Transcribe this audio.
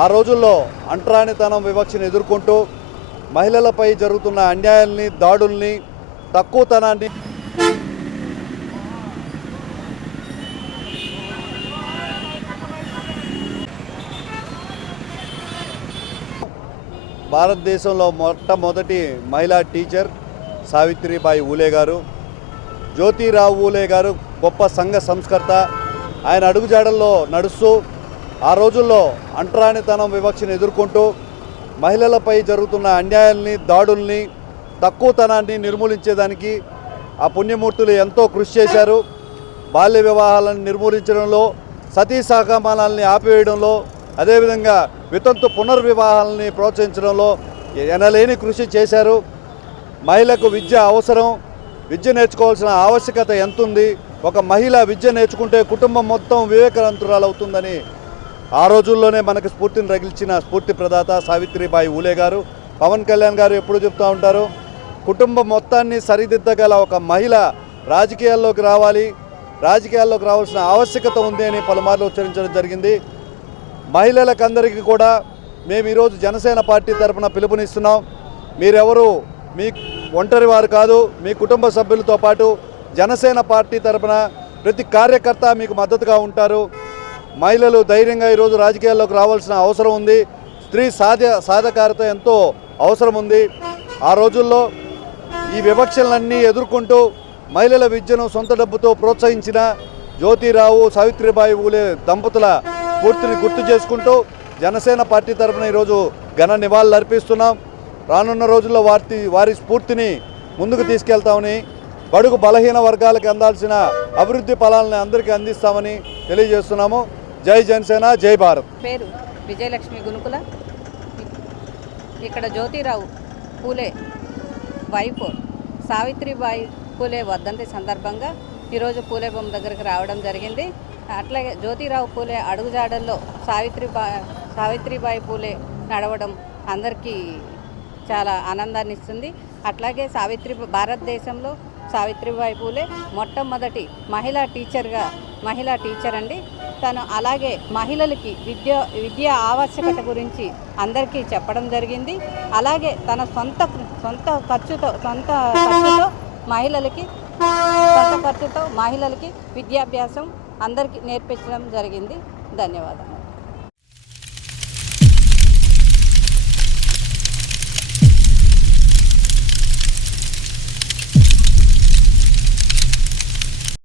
ఆ రోజుల్లో అంటరానితనం వివక్షను ఎదుర్కొంటూ మహిళలపై జరుగుతున్న అన్యాయాల్ని దాడుల్ని తక్కువతనాన్ని భారతదేశంలో మొట్టమొదటి మహిళా టీచర్ సావిత్రిబాయి ఊలే గారు. జ్యోతిరావు ఊలే గారు గొప్ప సంఘ సంస్కర్త. ఆయన అడుగుజాడల్లో నడుస్తూ ఆ రోజుల్లో అంటరానితనం వివక్షను ఎదుర్కొంటూ మహిళలపై జరుగుతున్న అన్యాయాల్ని దాడుల్ని తక్కువతనాన్ని నిర్మూలించేదానికి ఆ పుణ్యమూర్తులు ఎంతో కృషి చేశారు. బాల్య వివాహాలను నిర్మూలించడంలో సతీ సహగమనాల్ని ఆపివేయడంలో అదేవిధంగా వితంతు పునర్వివాహాలని ప్రోత్సహించడంలో ఎనలేని కృషి చేశారు. మహిళకు విద్య అవసరం విద్య నేర్చుకోవాల్సిన ఆవశ్యకత ఎంతుంది. ఒక మహిళ విద్య నేర్చుకుంటే కుటుంబం మొత్తం వివేకవంతురాలు అవుతుందని ఆ రోజుల్లోనే మనకు స్ఫూర్తిని రగిల్చిన స్ఫూర్తి ప్రదాత సావిత్రిబాయి ఊలే గారు పవన్ కళ్యాణ్ గారు ఎప్పుడు చెప్తూ ఉంటారు కుటుంబం మొత్తాన్ని సరిదిద్దగల ఒక మహిళ రాజకీయాల్లోకి రావాలి రాజకీయాల్లోకి రావాల్సిన ఆవశ్యకత ఉంది అని పలుమార్లు ఉచ్చరించడం జరిగింది. మహిళలకందరికీ కూడా మేము ఈరోజు జనసేన పార్టీ తరఫున పిలుపునిస్తున్నాం. మీరెవరు మీ ఒంటరి వారు కాదు మీ కుటుంబ సభ్యులతో పాటు జనసేన పార్టీ తరఫున ప్రతి కార్యకర్త మీకు మద్దతుగా ఉంటారు. మహిళలు ధైర్యంగా ఈరోజు రాజకీయాల్లోకి రావాల్సిన అవసరం ఉంది. స్త్రీ సాధ్య సాధకారత ఎంతో అవసరం ఉంది. ఆ రోజుల్లో ఈ వివక్షలన్నీ ఎదుర్కొంటూ మహిళల విద్యను సొంత డబ్బుతో ప్రోత్సహించిన జ్యోతిరావు సావిత్రిబాయి ఊలే దంపతుల స్ఫూర్తిని గుర్తు చేసుకుంటూ జనసేన పార్టీ తరఫున ఈరోజు ఘన నివాళులు అర్పిస్తున్నాం. రానున్న రోజుల్లో వారి వారి స్ఫూర్తిని ముందుకు తీసుకెళ్తామని బడుగు బలహీన వర్గాలకు అందాల్సిన అభివృద్ధి ఫలాలను అందరికీ అందిస్తామని తెలియజేస్తున్నాము. జై జనసేన జై భారత్. పేరు విజయలక్ష్మి గునుకుల. ఇక్కడ జ్యోతిరావు పూలే వైఫ్ సావిత్రిబాయి పూలే వర్ధంతి సందర్భంగా ఈరోజు పూలే బొమ్మ దగ్గరికి రావడం జరిగింది. అట్లాగే జ్యోతిరావు పూలే అడుగుజాడల్లో సావిత్రిబాయి సావిత్రిబాయి పూలే నడవడం అందరికీ చాలా ఆనందాన్ని ఇస్తుంది అట్లాగే సావిత్రి భారతదేశంలో సావిత్రిబాయి పూలే మొట్టమొదటి మహిళా టీచర్గా మహిళా టీచర్ అండి. తను అలాగే మహిళలకి విద్య విద్య ఆవశ్యకత గురించి అందరికీ చెప్పడం జరిగింది. అలాగే తన సొంత సొంత ఖర్చుతో సొంత ఖర్చుతో మహిళలకి సొంత ఖర్చుతో మహిళలకి విద్యాభ్యాసం అందరికీ నేర్పించడం జరిగింది. ధన్యవాదాలు.